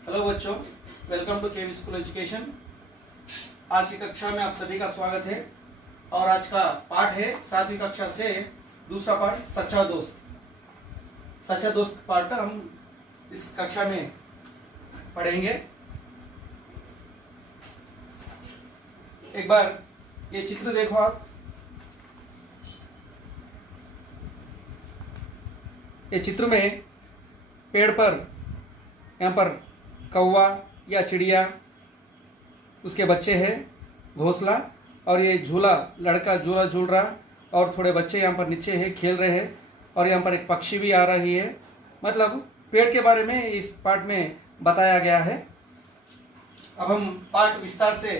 हेलो बच्चों, welcome to KV school education. आज की कक्षा में आप सभी का स्वागत है और आज का पाठ है 7वीं कक्षा से दूसरा पाठ, सच्चा दोस्त। सच्चा दोस्त पाठ हम इस कक्षा में पढ़ेंगे। एक बार ये चित्र देखो आप। ये चित्र में पेड़ पर यहाँ पर कौवा या चिड़िया, उसके बच्चे हैं, घोंसला, और ये झूला, लड़का झूला झूल रहा और थोड़े बच्चे यहाँ पर नीचे हैं, खेल रहे हैं, और यहाँ पर एक पक्षी भी आ रही है। मतलब पेड़ के बारे में इस पाठ में बताया गया है। अब हम पाठ विस्तार से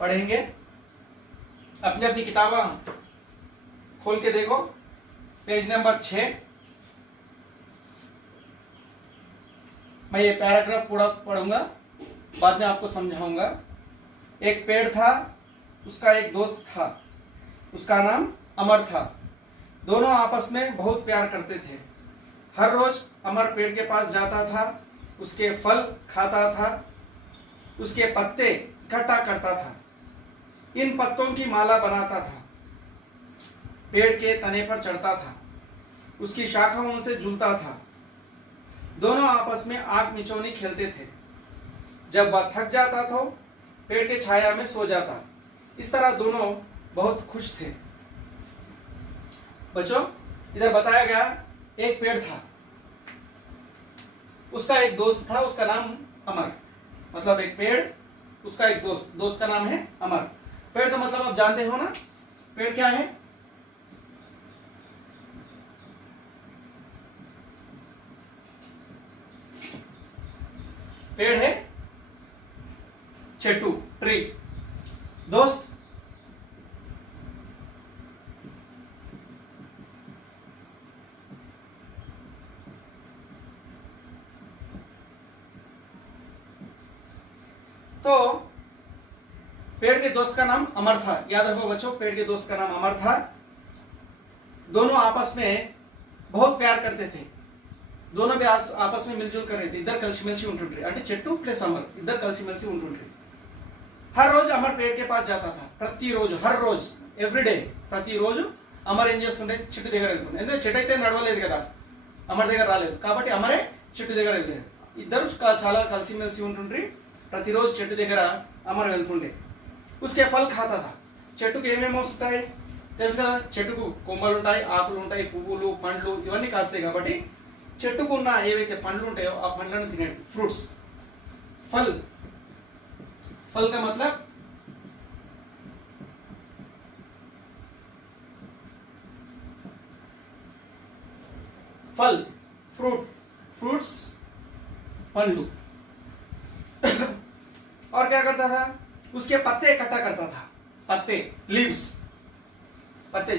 पढ़ेंगे। अपनी अपनी किताबें खोल के देखो, पेज नंबर 6। मैं ये पैराग्राफ पूरा पढ़ूंगा, बाद में आपको समझाऊंगा। एक पेड़ था, उसका एक दोस्त था, उसका नाम अमर था। दोनों आपस में बहुत प्यार करते थे। हर रोज अमर पेड़ के पास जाता था, उसके फल खाता था, उसके पत्ते इकट्ठा करता था, इन पत्तों की माला बनाता था, पेड़ के तने पर चढ़ता था, उसकी शाखाओं से झूलता था। दोनों आपस में आंख मिचौनी खेलते थे। जब वह थक जाता तो पेड़ के छाया में सो जाता। इस तरह दोनों बहुत खुश थे। बच्चों, इधर बताया गया एक पेड़ था, उसका एक दोस्त था, उसका नाम अमर। मतलब एक पेड़, उसका एक दोस्त का नाम है अमर। पेड़ का मतलब आप जानते हो ना, पेड़ क्या है? पेड़ है चेटू, ट्री। दोस्त तो पेड़ के दोस्त का नाम अमर था। याद रखो बच्चों, पेड़ के दोस्त का नाम अमर था। दोनों आपस में बहुत प्यार करते थे। दोनों भी आपस में मिलजुल कर रहे थे। इधर కలిసిమెలిసి ఉంటుండ్రి అంటే చెట్టు ప్లస్ अमर, इधर కలిసిమెలిసి ఉంటుండ్రి। हर रोज अमर पेड़ के पास जाता था। प्रतिरोज, हर रोज, एवरीडे, प्रतिरोज अमर ఏం చేస్తుండే, చెట్టు దగ్గర వెళ్తుండే। ఎందుకంటే చెట్టు అయితే నడవలేదు కదా, అమర్ దగ్గర రాలేదు కాబట్టి అమరే చెట్టు దగ్గర వెళ్తాడు। ఇద్దరు చాలా కలిసిమెలిసి ఉంటుండ్రి। ప్రతిరోజు చెట్టు దగ్గర అమర్ వెళ్తుండే। उसके फल खाता था। చెట్టుకు ఏమేమి వస్తాయి తెలుసు కదా, చెట్టుకు కొమ్మలు ఉంటాయి, ఆకులు ఉంటాయి, పువ్వులు, పండ్లు ఇవన్నీ కాస్తాయి కాబట్టి చెట్టుకు ఉన్న ఏవైతే పండ్లు ఉంటాయో ఆ పండ్లను తినేది, ఫ్రూట్స్। फल, फल का मतलब फल, फ्रूट, फ्रूट्स, पंड्लू। और क्या करता था, उसके पत्ते इकट्ठा करता था। पत्ते, लीव्स, पत्ते,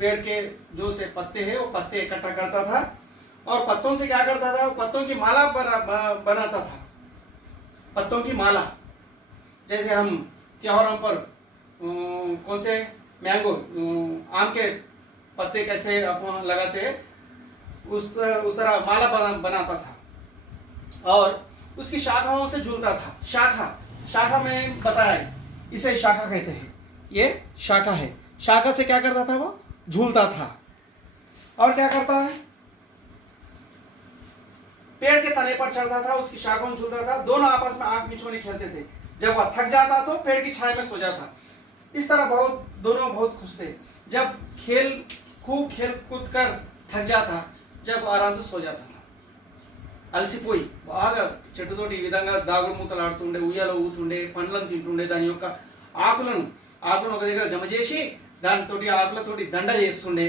पेड़ के जो से पत्ते हैं वो पत्ते इकट्ठा करता था। और पत्तों से क्या करता था, पत्तों की माला बनाता था। पत्तों की माला, जैसे हम त्योहारों पर कौन से मैंगो, आम के पत्ते कैसे अपन लगाते हैं, उस तरह माला बनाता था। और उसकी शाखाओं से झूलता था। शाखा में बताया, इसे शाखा कहते हैं। ये शाखा है। शाखा से क्या करता था, वो झूलता था। और क्या करता है, पेड़ के तने पर चढ़ता था, उसकी शाखाओं में झूलता था। दोनों आपस में आंख मिचौनी खेलते थे। जब वह थक जाता तो पेड़ की छाया में सो जाता। इस तरह दोनों बहुत खुश थे। जब खूब खेल कूद कर थक जाता, जब आराम से सो जाता था। అలసిపోయి బాగా చెట్టుతోటి ఈ విధంగా దాగుడు మూతలు ఆడుతుండే, ఉయ్యాల ఊతుండే, పండ్లను తింటుండే, దాని యొక్క ఆకులను ఒక దగ్గర జమ చేసి దానితోటి ఆకులతోటి దండ చేస్తుండే।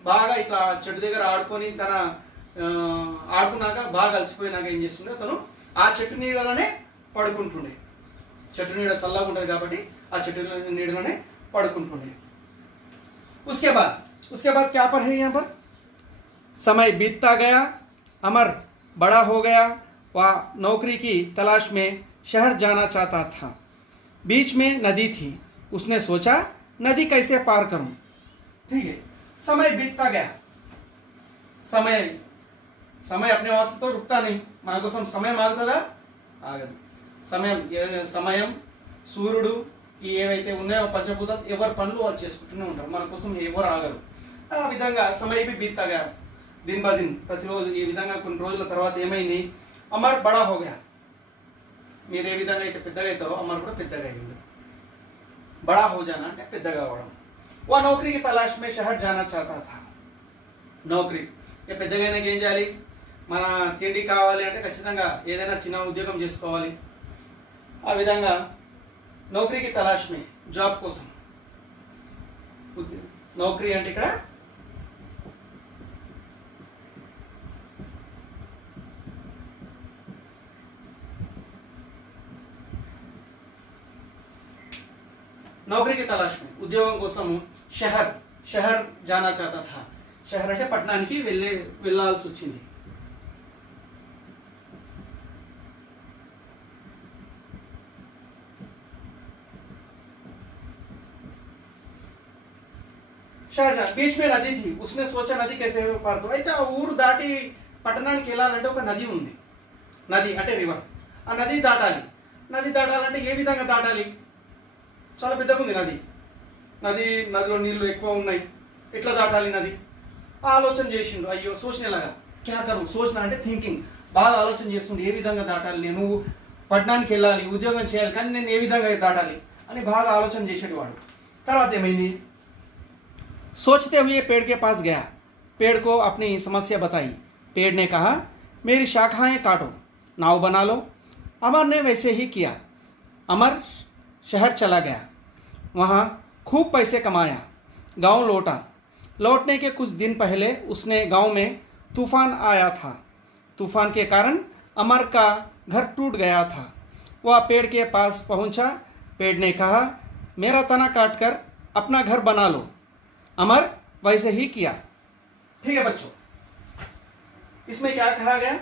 బాగా ఇట్లా చెట్టు దగ్గర ఆడుకొని తన ఆడుకున్నాక బాగా అలసిపోయినాక ఏం చేస్తుండే, తను ఆ చెట్టు నీడలోనే పడుకుంటుండే। చెట్టు నీడ చల్లగా ఉంటుంది కాబట్టి ఆ చెట్టు నీడలోనే పడుకుంటుండే। उसके बाद क्या पर है, यहाँ पर समय बीतता गया। अमर बड़ा हो गया। वह नौकरी की तलाश में शहर जाना चाहता था। बीच में नदी थी। उसने सोचा, नदी कैसे पार करूं। ठीक है, समय बीतता गया। समय समय अपने वास्ते तो रुकता नहीं, మన కోసం సమయం ఆగుతుందా? ఆగదు. సమయం సూర్యుడు ఈ ఏవైతే ఉన్నాయో పంచభూతాలు ఎవరి పనులు వాళ్ళు చేసుకుంటూనే ఉంటారు, మన కోసం ఎవరు ఆగరు. ఆ విధంగా సమయం भी बीतता गया दिन ब दिन, ప్రతిరోజు ఈ విధంగా కొన్ని రోజుల తర్వాత ఏమైంది, అమర్ బడా हो गया. మీరు ఏ విధంగా అయితే పెద్దగా అవుతారో అమర్ కూడా పెద్దగా అయ్యింది. बड़ा हो जाना అంటే పెద్దగా అవడం. वो नौकरी की तलाश में शहर जाना चाहता था. నౌకరీ ఇక పెద్దగా అయినాక ఏం చేయాలి, మన తిండి కావాలి అంటే ఖచ్చితంగా ఏదైనా చిన్న ఉద్యోగం చేసుకోవాలి. ఆ విధంగా నౌకరీకి తలాష్ మే, జాబ్ కోసం. నౌకరీ అంటే ఇక్కడ नौकरी की तलाश में उद्योगం కోసం शहर जाना चाहता था. शहर అంటే పట్టణానికి వెళ్ళాల్సి వచ్చింది. शहर बीच में नदी थी, उसने सोचा नदी कैसे पार करो. అయితే ఆ ఊరు దాటి పట్టణానికి వెళ్ళాలంటే ఒక నది ఉంది, నది అంటే రివర్. ఆ నది దాటాలంటే ఏ విధంగా దాటాలి, చాలా పెద్దగా ఉంది నదిలో నీళ్లు ఎక్కువ ఉన్నాయి, ఎట్లా దాటాలి నది, ఆలోచన చేసిండు. అయ్యో సోచనేలాగా క్యా కరు, సోచన అంటే థింకింగ్, బాగా ఆలోచన చేస్తుండే ఏ విధంగా దాటాలి, నేను పట్టణానికి వెళ్ళాలి, ఉద్యోగం చేయాలి, కానీ నేను ఏ విధంగా దాటాలి అని బాగా ఆలోచన చేసేటి వాడు. తర్వాత ఏమైంది, सोचते हुए पेड़ के पास गया, पेड़ को अपनी समस्या बताई. पेड़ ने कहा मेरी शाखाएं काटो, नाव बना लो. अमर ने वैसे ही किया. अमर शहर चला गया, वहाँ खूब पैसे कमाया, गांव लौटा. लौटने के कुछ दिन पहले उसने गांव में तूफान आया था. तूफान के कारण अमर का घर टूट गया था. वह पेड़ के पास पहुंचा. पेड़ ने कहा मेरा तना काट कर अपना घर बना लो. अमर वैसे ही किया. ठीक है बच्चों, इसमें क्या कहा गया,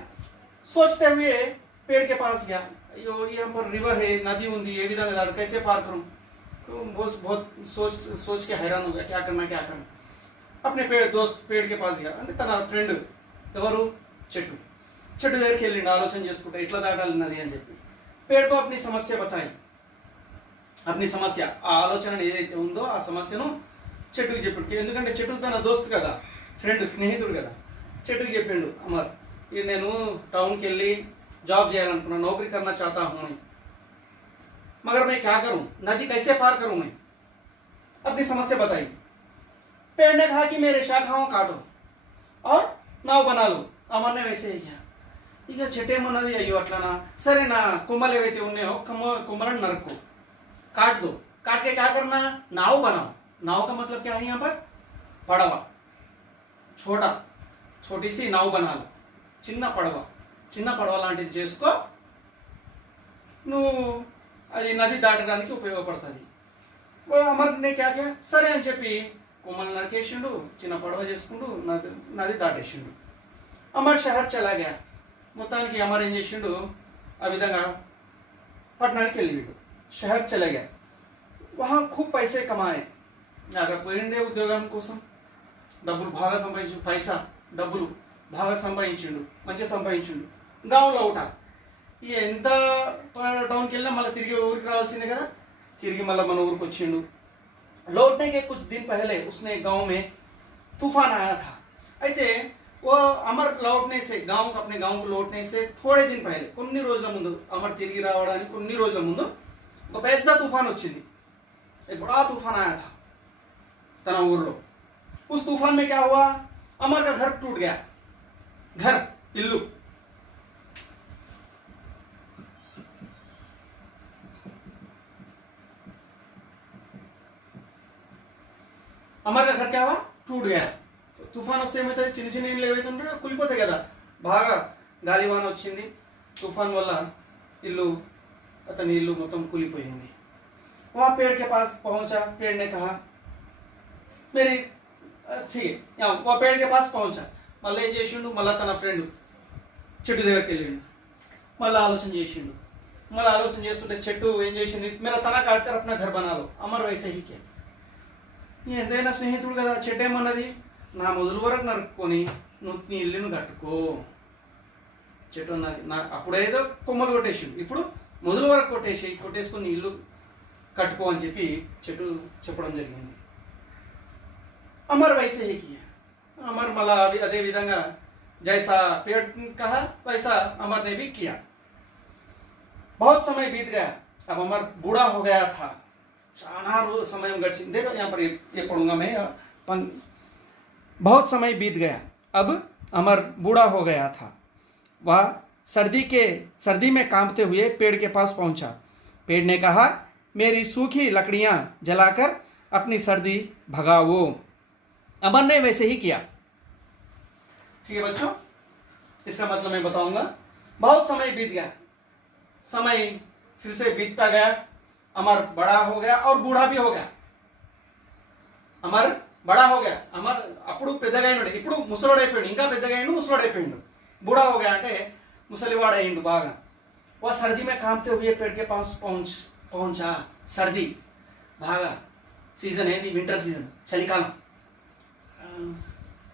सोचते हुए पेड़ के पास गया. यहाँ पर रिवर है, नदी उंदी, ये विधा कैसे पार करूं, बहुत सोच के हैरान हो गया, क्या करना. अपने दोस्त पेड़ के पास गया అంటే తన ఫ్రెండ్ ఎవరు, చెట్టు దగ్గరికి వెళ్ళిండు ఆలోచన చేసుకుంటే ఎట్లా దాటాలి నది అని చెప్పి. पेड़ को अपनी समस्या बताई. अपनी समस्या, ఆ ఆలోచన ఏదైతే ఉందో ఆ సమస్యను చెట్టుకి చెప్పాడు. ఎందుకంటే చెట్టు తన దోస్త్ కదా, ఫ్రెండ్, స్నేహితుడు కదా. చెట్టుకి చెప్పిండు అమర్, నేను టౌన్కి వెళ్ళి జాబ్ చేయాలనుకున్నా, नौकरी करना चाहता हूँ मैं, मगर मैं क्या करूं, नदी कैसे पार करूं मैं. अपनी समस्या बताई. पेड़ ने कहा कि मेरे शाखाओं काटो और नाव बना लो. अमर ने वैसे ही किया. ఇక చెట్టేమన్నది, అయ్యో అట్లానా, సరే నా కొమ్మలు ఏవైతే ఉన్నాయో కొమ్మలను నరుక్కో, काट दो. काट के क्या करना, नाव बनाओ. नाव का मतलब क्या है यहाँ पर, पड़वा, छोटी सी नाव बना लो, చిన్న పడవ లాంటిది చేసుకో, నువ్వు అది నది దాటడానికి ఉపయోగపడుతుంది. అమర్నే క్యా క్యా సరే అని చెప్పి కొమ్మలు నరికేసిండు, చిన్న పడవ చేసుకుంటూ నది దాటేసిండు. అమర్ షహర్ చలా గయా. మొత్తానికి అమర్ ఏం చేసిండు, ఆ విధంగా పట్టణానికి వెళ్ళిండు. షహర్ చలా గయా. వహా ఖూబ్ పైసే కమాయే. అక్కడ పోయిండే ఉద్యోగం కోసం డబ్బులు బాగా సంపాదించిండు, డబ్బులు బాగా సంపాదించిండు, మంచిగా సంపాదించిండు. గాంలో ఒకట ఎంత టౌన్కి వెళ్ళినా మళ్ళీ తిరిగి ఊరికి రావాల్సిందే కదా, తిరిగి మళ్ళీ మన ఊరికి వచ్చిండు. लौटने के कुछ दिन पहले उसने गांव में तूफान आया था. అయితే वो अमर लौटने से अपने गांव को लौटने से थोड़े दिन पहले, కొన్ని రోజుల ముందు, అమర్ తిరిగి రావడానికి కొన్ని రోజుల ముందు ఒక పెద్ద తుఫాన్ వచ్చింది. एक बड़ा तूफान आया था तना ఊర్లో. उस तूफान में क्या हुआ, अमर का घर टूट गया. घर, इल्लू. अमर का घर क्या हुआ, टूट गया. తుఫాన్ వస్తే ఏమైతే చిన్న ఇళ్ళు ఏవైతే ఉంటాయో కూలిపోతాయి కదా, బాగా గాలివాన వచ్చింది, తుఫాన్ వల్ల అతని ఇల్లు మొత్తం కూలిపోయింది. वहाँ पेड़ के पास पहुंचा. पेड़ ने कहा मेरी ठीक है. वह पेड़ के पास पहुंचा. మళ్ళీ ఏం చేసిండు, మళ్ళీ తన ఫ్రెండ్ చెట్టు దగ్గరికి వెళ్ళిండు. మళ్ళీ ఆలోచన చేస్తుంటే చెట్టు ఏం చేసింది, मेरा तना काट कर अपना घर बना लो. अमर वैसे ही किया. ఎంతైనా స్నేహితుడు కదా, చెట్టు ఏమన్నది, నా మొదలు వరకు నరుక్కొని నువ్వు నీ ఇల్లును కట్టుకో. చెట్టు ఉన్నది అప్పుడేదో కొమ్మలు కొట్టేసిండు, ఇప్పుడు మొదలు వరకు కొట్టేసుకుని ఇల్లు కట్టుకో అని చెప్పి చెట్టు చెప్పడం జరిగింది. अमर वैसे ही किया, अमर मला अदे विधंगा जैसा पेड़ कहा वैसा अमर ने भी किया। बहुत समय बीत गया, अब अमर बूढ़ा हो गया था। चाना समय गड़ची, देखो यहाँ पर ये पढ़ूंगा मैं बहुत समय बीत गया, अब अमर बूढ़ा हो गया था। वह सर्दी में कांपते हुए पेड़ के पास पहुंचा। पेड़ ने कहा, मेरी सूखी लकड़ियां जलाकर अपनी सर्दी भगाओ। अमर ने वैसे ही किया। ठीक है बच्चों, इसका मतलब मैं बताऊंगा। बहुत समय बीत गया, समय फिर से बीतता गया, अमर बड़ा हो गया और बूढ़ा भी हो गया। अमर बड़ा हो गया, अमर అప్పుడు పెద్దగా అయినాడు, ఇప్పుడు ముసలోడైపోయాడు, ఇంకా పెద్దగా అయ్యిండు, ముసలోడైపోయిండు। बूढ़ा हो गया అంటే ముసలివాడు అయ్యిండు బాగా। वह सर्दी में कांपते हुए पेड़ के पास पहुंचा। सर्दी బాగా సీజన్ ఏంది, వింటర్ సీజన్, చలికాలం।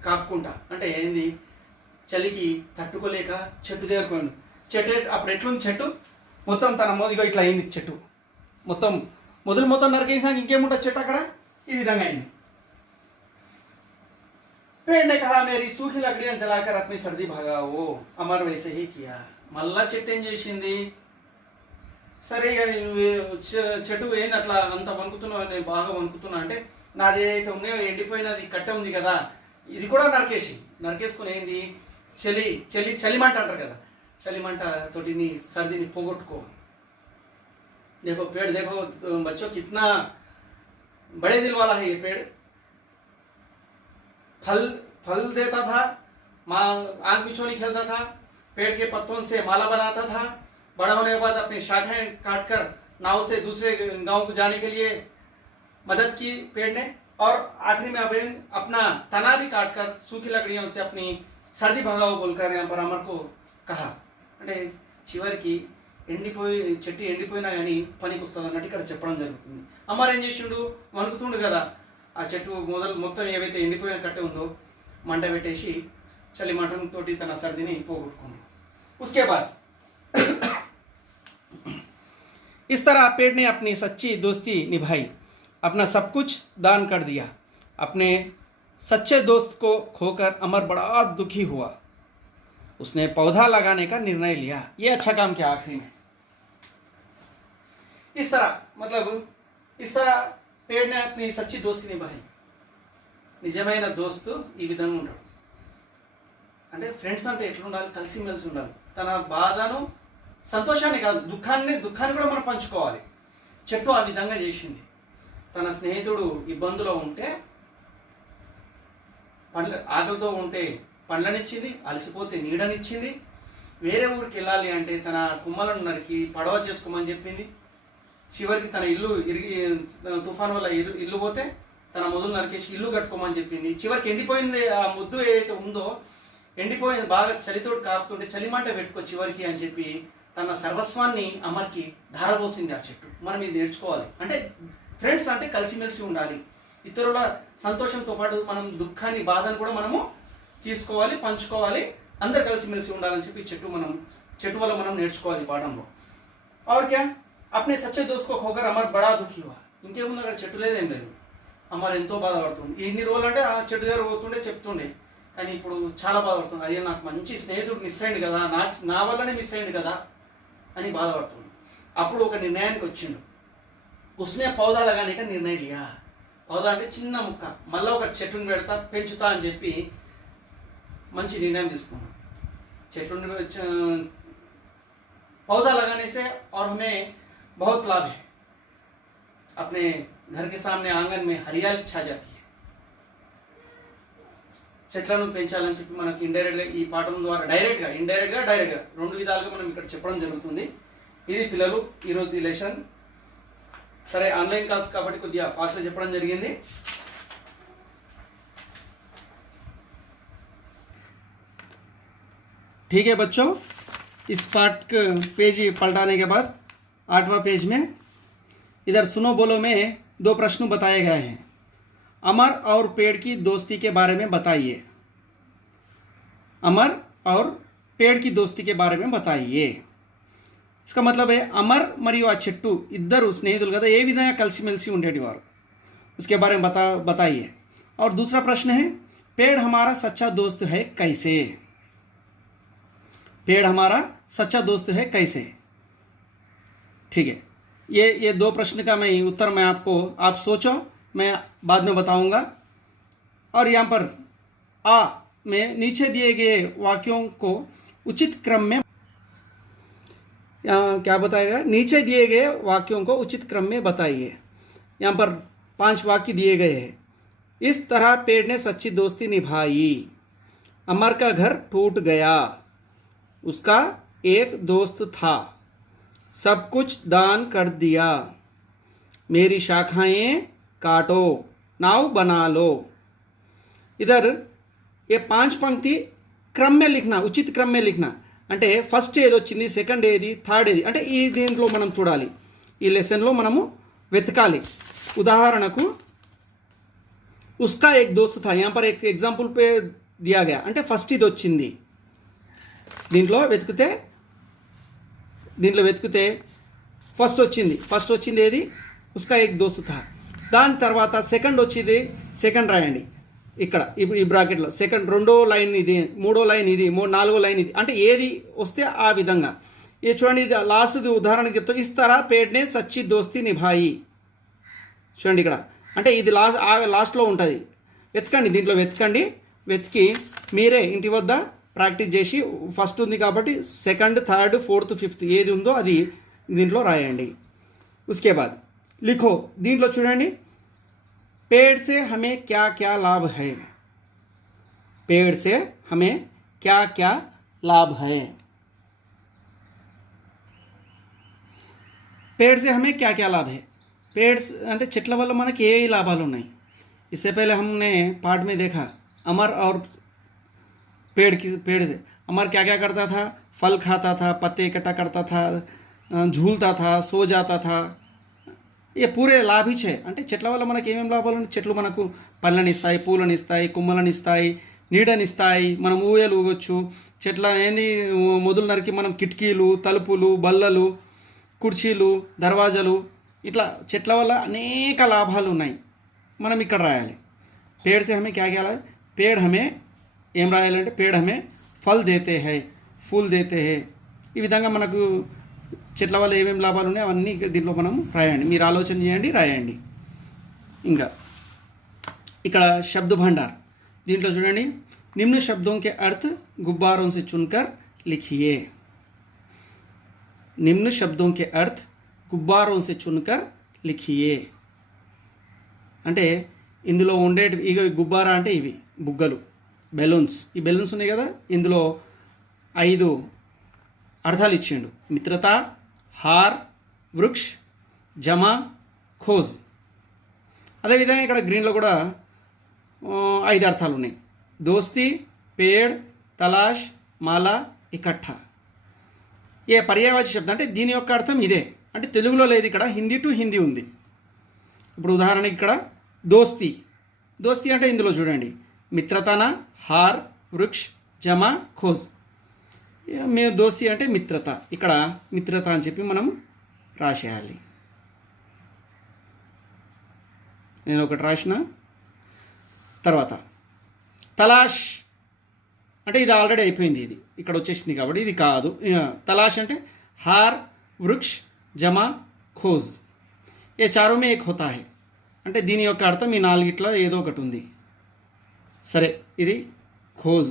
కాపుకుంటా అంటే ఏంది, చలికి తట్టుకోలేక చెట్టు దగ్గరకు పోయిండు। చెట్టు అప్పుడు ఎట్లుంది, చెట్టు మొత్తం తన మోదిగా ఇట్లా అయింది, చెట్టు మొత్తం మొత్తం నరికేసినాక ఇంకేముంటుంది చెట్టు అక్కడ, ఈ విధంగా అయింది। पेड़ ने कहा, मेरी सूखी लकड़ियां जलाकर अपनी सर्दी भगाओ। अमर वैसे ही किया। మళ్ళా చెట్టు ఏం చేసింది, సరే ఇక చెట్టు ఏంది అట్లా అంత వణుకుతున్నావు, నేను బాగా వణుకుతున్నా అంటే నాది ఏదైతే ఉన్నాయో ఎండిపోయినది కట్టె ఉంది కదా, ఇది కూడా నరికేసుకుని ఏంది, చలిమంట అంటారు కదా, చలిమంట తోటి నీ సర్దిని పోగొట్టుకో। देखो पेड़, देखो बच्चों कितना बड़े दिल वाला है ये पेड़। फल देता था, आंख बिछोनी खेलता था, पेड़ के पत्तों से माला बनाता था। बड़ा होने के बाद अपनी शाखाएं काटकर नाव से दूसरे गांव को जाने के लिए मदद की पेड़ ने, और आखिरी में अभी अपना तना भी काटकर सूखी लकड़ियों से अपनी सर्दी भगाओ बोलकर यहाँ पर अमर को कहा। అంటే చివరికి చెట్టు ఎండిపోయినా కానీ పనికి వస్తుంది అన్నట్టు ఇక్కడ చెప్పడం జరుగుతుంది। అమర్ ఏం చేసిండు, వణుకుతుండు కదా, ఆ చెట్టు మొత్తం ఏవైతే ఎండిపోయిన కట్టె ఉందో మంట పెట్టేసి చలిమంటంతో తన సర్దిని పోగొట్టుకుంది। उसके बाद इस तरह पेड़ ने अपनी सच्ची दोस्ती निभाई, अपना सब कुछ दान कर दिया। अपने सच्चे दोस्त को खोकर अमर बड़ा दुखी हुआ। उसने पौधा लगाने का निर्णय लिया। ये अच्छा काम किया आखिरी में। इस तरह पेड़ ने अपनी सच्ची दोस्ती निभाई। నిజమైన దోస్తు ఈ విధంగా ఉంటాడు అంటే ఫ్రెండ్స్ అంటే ఎట్లా ఉండాలి, కలిసిమెలిసి ఉండాలి। తన బాధను, సంతోషాన్ని కాదు, దుఃఖాన్ని కూడా మనం పంచుకోవాలి। చెట్టు ఆ విధంగా చేసింది। తన స్నేహితుడు ఇబ్బందులో ఉంటే, ఆకలితో ఉంటే పండ్లనిచ్చింది, అలసిపోతే నీడనిచ్చింది, వేరే ఊరికి వెళ్ళాలి అంటే తన కుమ్మలను నరికి పడవ చేసుకోమని చెప్పింది। చివరికి తన ఇల్లు తుఫాన్ వల్ల ఇల్లు పోతే తన మొదలు నరికేసి ఇల్లు కట్టుకోమని చెప్పింది। చివరికి ఎండిపోయింది ఆ ముద్దు ఏదైతే ఉందో, ఎండిపోయింది బాగా చలితోటి కాపుతుంటే చలిమంట పెట్టుకో చివరికి అని చెప్పి తన సర్వస్వాన్ని అమర్కి ధారపోసింది ఆ చెట్టు। మనం ఇది నేర్చుకోవాలి। అంటే ఫ్రెండ్స్ అంటే కలిసిమెలిసి ఉండాలి, ఇతరుల సంతోషంతో పాటు మనం దుఃఖాన్ని, బాధను కూడా మనము తీసుకోవాలి, పంచుకోవాలి, అందరు కలిసిమెలిసి ఉండాలని చెప్పి చెట్టు వల్ల మనం నేర్చుకోవాలి పాఠంలో। और क्या, अपने सच्चे दोस्त को खोकर अमर बड़ा दुखी हुआ। ఇంకేముంది అక్కడ, చెట్టు లేదేం లేదు, అమర్ ఎంతో బాధపడుతుంది। ఇన్ని రోజులు అంటే ఆ చెట్టు దగ్గర పోతుండే చెప్తుండే, కానీ ఇప్పుడు చాలా బాధపడుతుంది। అదే నాకు మంచి స్నేహితుడు మిస్ అయ్యింది కదా, నా వల్లనే మిస్ అయ్యింది కదా అని బాధపడుతుంది। అప్పుడు ఒక నిర్ణయానికి వచ్చిండు। उसने पौधा लगाने का निर्णय लिया। పౌదా అంటే చిన్న ముక్క, మళ్ళీ ఒక చెట్టుని పెంచుతా అని చెప్పి మంచి నిర్ణయం తీసుకున్నాం। చెట్టుని पौधा लगाने से और हमें बहुत लाभ है। अपने घर के सामने आंगन में हरियाली छा जाती है। చెట్లను పెంచాలని చెప్పి మనకి ఇండైరెక్ట్గా ఈ పాఠం ద్వారా డైరెక్ట్గా రెండు విధాలుగా మనం ఇక్కడ చెప్పడం జరుగుతుంది। ఇది పిల్లలు ఈరోజు ఈ లెసన్। సరే, ఆన్లైన్ క్లాస్ కాబట్టి కొద్దిగా ఫాస్ట్గా చెప్పడం జరిగింది। ठीक है बच्चों, इस पाठ के पेज पलटाने के बाद 8वां पेज में इधर सुनो बोलो में 2 प्रश्न बताए गए हैं। अमर और पेड़ की दोस्ती के बारे में बताइए। अमर और पेड़ की दोस्ती के बारे में बताइए. इसका मतलब है అమర్ మరియు ఆ చెట్టు ఇద్దరు స్నేహితులు కదా ఏ విధంగా కలిసిమెలిసి ఉండేటివారు उसके बारे में बताइए. और दूसरा प्रश्न है पेड़ हमारा सच्चा दोस्त है कैसे. पेड़ हमारा सच्चा दोस्त है कैसे. ठीक है, ये दो प्रश्न का मैं उत्तर मैं आपको आप सोचो, मैं बाद में बताऊंगा. और यहाँ पर आ में नीचे दिए गए वाक्यों को उचित क्रम में क्या बताएगा, नीचे दिए गए वाक्यों को उचित क्रम में बताइए. यहाँ पर 5 वाक्य दिए गए हैं. इस तरह पेड़ ने सच्ची दोस्ती निभाई. अमर का घर टूट गया, उसका एक दोस्त था, सब कुछ दान कर दिया, मेरी शाखाएं काटो, नाव बना लो. इधर ये 5 पंक्ति क्रम में लिखना, उचित क्रम में लिखना. అంటే ఫస్ట్ ఏది వచ్చింది, సెకండ్ ఏది, థర్డ్ ఏది అంటే ఈ దీంట్లో మనం చూడాలి. ఈ లెసన్లో మనము వెతకాలి. ఉదాహరణకు उसका एक दोस्त था, यहाँ पर एक एग्जाम्पल पे दिया गया అంటే ఫస్ట్ ఇది వచ్చింది. దీంట్లో వెతికితే ఫస్ట్ వచ్చింది ఏది, उसका एक दोस्त था. దాని తర్వాత సెకండ్ వచ్చింది, సెకండ్ రాయండి ఇక్కడ ఈ బ్రాకెట్లో. సెకండ్ రెండో లైన్ ఇది, మూడో లైన్ ఇది, నాలుగో లైన్ ఇది అంటే ఏది వస్తే ఆ విధంగా. ఇది చూడండి, ఇది లాస్ట్ది ఉదాహరణకి చెప్తాం. ఇస్ తరహ పేడ్ నే సచ్చి దోస్తి నిభాయి. చూడండి ఇక్కడ అంటే ఇది లాస్ట్లో ఉంటుంది. వెతకండి, దీంట్లో వెతికి మీరే ఇంటి వద్ద ప్రాక్టీస్ చేసి ఫస్ట్ ఉంది కాబట్టి సెకండ్, థర్డ్, ఫోర్త్, ఫిఫ్త్ ఏది ఉందో అది దీంట్లో రాయండి. ఉస్కే బాద్ లిఖో. దీంట్లో చూడండి, पेड़ से हमें क्या क्या लाभ है. पेड़ से हमें क्या क्या लाभ है. पेड़ से हमें क्या क्या लाभ है. पेड़ అంటే చెట్ల వల్ల మనకి ఏ లాభాలు ఉన్నాయి. इससे पहले हमने पाठ में देखा अमर और पेड़ से अमर क्या क्या करता था, फल खाता था, पत्ते इकट्ठा करता था, झूलता था, सो जाता था. ఏ పూరే లాభించే అంటే చెట్ల వల్ల మనకి ఏమేమి లాభాలు ఉన్నాయి. చెట్లు మనకు పళ్ళని ఇస్తాయి, పూలను ఇస్తాయి, కొమ్మలను ఇస్తాయి, నీడనిస్తాయి, మనం ఊయలు ఊగొచ్చు. చెట్ల మొదలు నరికి మనం కిటికీలు, తలుపులు, బల్లలు, కుర్చీలు, దర్వాజాలు ఇట్లా చెట్ల వల్ల అనేక లాభాలు ఉన్నాయి. మనం ఇక్కడ రాయాలి पेड़ से हमें क्या क्या लाभ. पेड़ हमें ఏం రాయాలంటే पेड़ हमें फल देते हैं, फूल देते हैं. ఈ విధంగా మనకు చెట్ల వల్ల ఏమేమి లాభాలు ఉన్నాయి అవన్నీ దీంట్లో మనం రాయండి. మీరు ఆలోచన చేయండి, రాయండి. ఇంకా ఇక్కడ शब्द भंडार దీంట్లో చూడండి, निम्न शब्दों के अर्थ गुब्बारों से चुनकर लिखिए. निम्न शब्दों के अर्थ गुब्बारों से चुनकर लिखिए అంటే ఇందులో ఉండేటి ఇక గుబ్బారా అంటే ఇవి బుగ్గలు, బెలూన్స్. ఈ బెలూన్స్ ఉన్నాయి కదా, ఇందులో 5 అర్థాలు ఇచ్చిండు. మిత్రత, హార్, వృక్ష, జమ, ఖోజ్. అదేవిధంగా ఇక్కడ గ్రీన్లో కూడా 5 అర్థాలు ఉన్నాయి. దోస్తి, పేడ్, తలాష్, మాల, ఇకట్ఠా. ఏ పర్యాయవాచి శబ్దం అంటే దీని యొక్క అర్థం ఇదే. అంటే తెలుగులో లేదు, ఇక్కడ హిందీ టు హిందీ ఉంది. ఇప్పుడు ఉదాహరణకి ఇక్కడ దోస్తి అంటే ఇందులో చూడండి, మిత్రతన, హార్, వృక్ష, జమ, ఖోజ్. మేము దోస్తి అంటే మిత్రత, ఇక్కడ మిత్రత అని చెప్పి మనం రాసేయాలి. నేను ఒకటి రాసిన తర్వాత తలాష్ అంటే ఇది ఆల్రెడీ అయిపోయింది, ఇది ఇక్కడ వచ్చేసింది కాబట్టి ఇది కాదు. తలాష్ అంటే హార్, వృక్ష, జమ, ఖోజ్. ఏ చారో మే ఏక్ హోతా హై అంటే దీని యొక్క అర్థం ఈ 4 ఏదో ఒకటి ఉంది. సరే, ఇది ఖోజ్.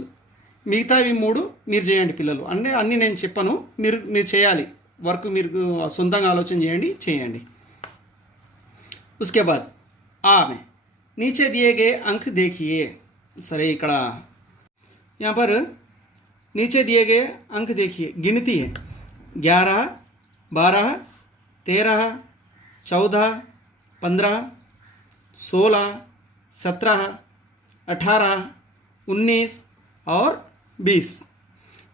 మిగతావి 3 మీరు చేయండి పిల్లలు. అంటే అన్నీ నేను చెప్పను, మీరు చేయాలి. వర్క్ మీరు సొంతంగా ఆలోచన చేయండి. उसके बाद आ में नीचे दिए गए अंक देखिए. सरे ఇక్కడ यहाँ पर नीचे दिए गए अंक देखिए, गिनती है 11, 12, 13, 14, 15, 16, 17, 18, 19 और 20.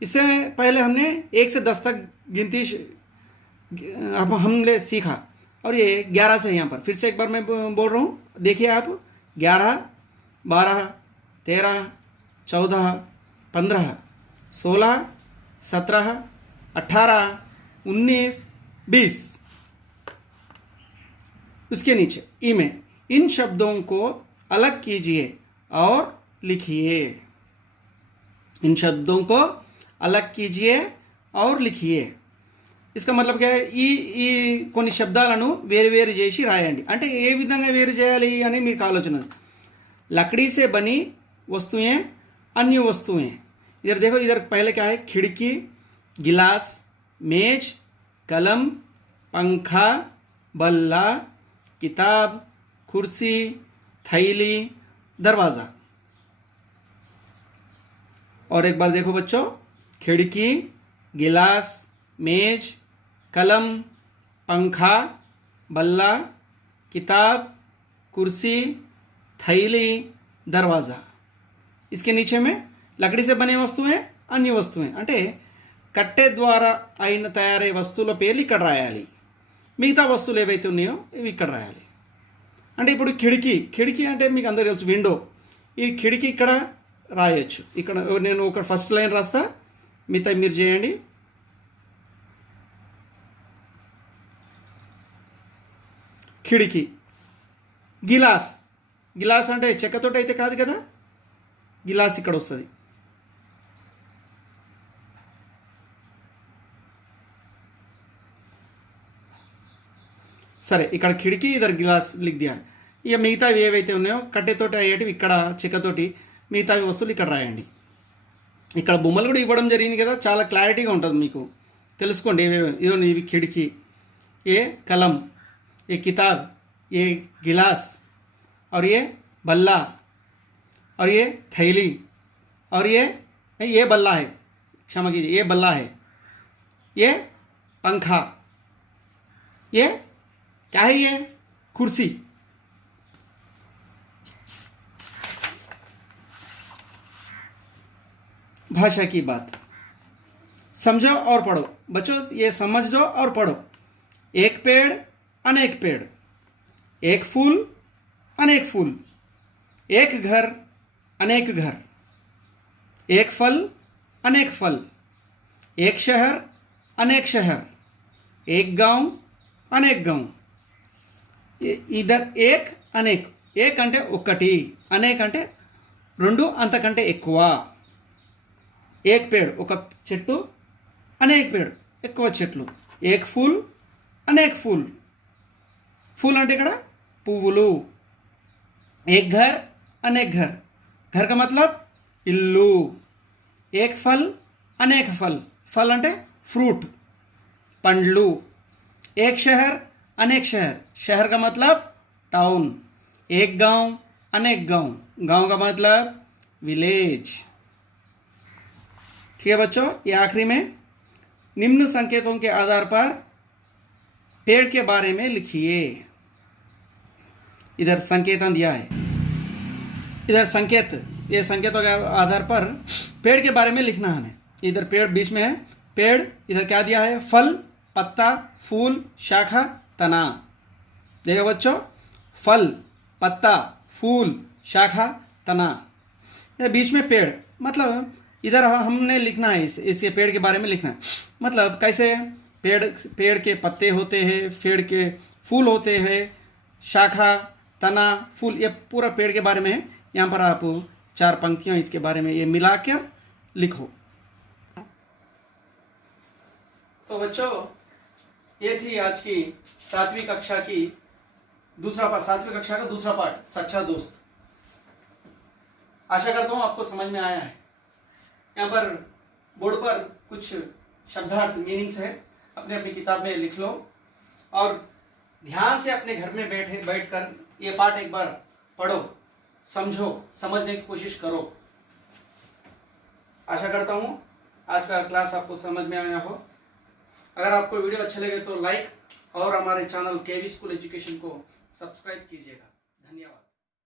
इससे पहले हमने 1 से 10 तक गिनती अब हमने सीखा और ये 11 से यहाँ पर फिर से एक बार मैं बोल रहा हूँ. देखिए आप 11, 12, 13, 14, 15, 16, 17, 18, 19, 20। उसके नीचे ई में इन शब्दों को अलग कीजिए और लिखिए। इन शब्दों को अलग कीजिए और लिखिए। इसका मतलब क्या है? ఈ కొన్ని శబ్దాలను వేరు చేసి రాయండి అంటే ఏ విధంగా వేరు చేయాలి అని మీకు ఆలోచన। लकड़ी से बनी वस्तुएं, अन्य वस्तुएं। इधर देखो, इधर पहले क्या है? खिड़की, गिलास, मेज, कलम, पंखा, बल्ला, किताब, कुर्सी, थैली, दरवाज़ा। और एक बार देखो बच्चों, खिड़की, गिलास, मेज, कलम, पंखा, बल्ला, किताब, कुर्सी, थैली, दरवाज़ा। इसके नीचे में लकड़ी से बने वस्तुएं, अन्य वस्तुएं అంటే కట్టె ద్వారా అయిన తయారయ్యే వస్తువుల పేర్లు ఇక్కడ రాయాలి। మిగతా వస్తువులు ఏవైతే ఉన్నాయో ఇవి ఇక్కడ రాయాలి। అంటే ఇప్పుడు కిటికీ అంటే మీకు అందరూ తెలుసు విండో। ఈ కిటికీ ఇక్కడ రాయొచ్చు। ఇక్కడ నేను ఒక ఫస్ట్ లైన్ రాస్తా, మిగతా మీరు చేయండి। కిటికీ। గిలాస్ అంటే చెక్కతోటి అయితే కాదు కదా, గిలాస్ ఇక్కడ వస్తుంది। సరే, ఇక్కడ కిటికీ, ఇద్దరు గిలాస్ లిఖ్ దియా। ఇక మిగతావి ఏవైతే ఉన్నాయో కట్టెతోటి అయ్యేటివి ఇక్కడ, చెక్కతోటి మిగతావి వస్తువులు ఇక్కడ రాయండి। ఇక్కడ బొమ్మలు కూడా ఇవ్వడం జరిగింది కదా, చాలా క్లారిటీగా ఉంటుంది మీకు, తెలుసుకోండి ఇదో ఇవి खिड़की, ये कलम, ये किताब, ये गिलास, और ये बल्ला, और ये थैली, और ये बल्ला है, क्षमा कीजिए, ये बल्ला है, ये पंखा, ये क्या है? ये कुर्सी। भाषा की बात समझो और पढ़ो। बच्चों ये समझ लो और पढ़ो। एक पेड़, अनेक पेड़, एक फूल, अनेक फूल, एक घर, अनेक घर, एक फल, अनेक फल, एक शहर, अनेक शहर, एक गांव, अनेक गांव। इधर एक अनेक, एक అంటే ఒకటి, అనేక అంటే రెండు అంతకంటే ఎక్కువ। एक पेड़ ఒక చెట్టు, అనేక पेड़ ఎక్కువ చెట్లు, एक फूल, अनेक फूल, फूल అంటే ఇక్కడ పువ్వులు, एक घर, अनेक घर, घर का मतलब ఇల్లు, एक फल, अनेक फल, फल అంటే फ्रूट పండ్లు, एक शहर, अनेक शहर, शहर का मतलब टाउन, एक गांव, अनेक गांव, गांव का मतलब विलेज। ठीक है बच्चों, ये आखिरी में निम्न संकेतों के आधार पर पेड़ के बारे में लिखिए। इधर संकेतन दिया है, इधर संकेत, ये संकेतों के आधार पर पेड़ के बारे में लिखना है। इधर पेड़ बीच में है, पेड़, इधर क्या दिया है? फल, पत्ता, फूल, शाखा, तना। देखो बच्चों, फल, पत्ता, फूल, शाखा, तना, ये बीच में पेड़, मतलब इधर हमने लिखना है, इसके पेड़ के बारे में लिखना है। मतलब कैसे? पेड़ के पत्ते होते हैं, पेड़ के फूल होते हैं, शाखा, तना, फूल, ये पूरा पेड़ के बारे में है। यहाँ पर आप 4 पंक्तियाँ इसके बारे में ये मिलाकर लिखो। तो बच्चों ये थी आज की 7वीं कक्षा का दूसरा पार्ट, सच्चा दोस्त। आशा करता हूँ आपको समझ में आया है। यहाँ पर बोर्ड पर कुछ शब्दार्थ मीनिंग्स है, अपने अपनी किताब में लिख लो और ध्यान से अपने घर में बैठकर ये पाठ एक बार पढ़ो, समझो, समझने की कोशिश करो। आशा करता हूँ आज का क्लास आपको समझ में आया हो। अगर आपको वीडियो अच्छे लगे तो लाइक और हमारे चैनल केवी स्कूल एजुकेशन को सब्सक्राइब कीजिएगा। धन्यवाद।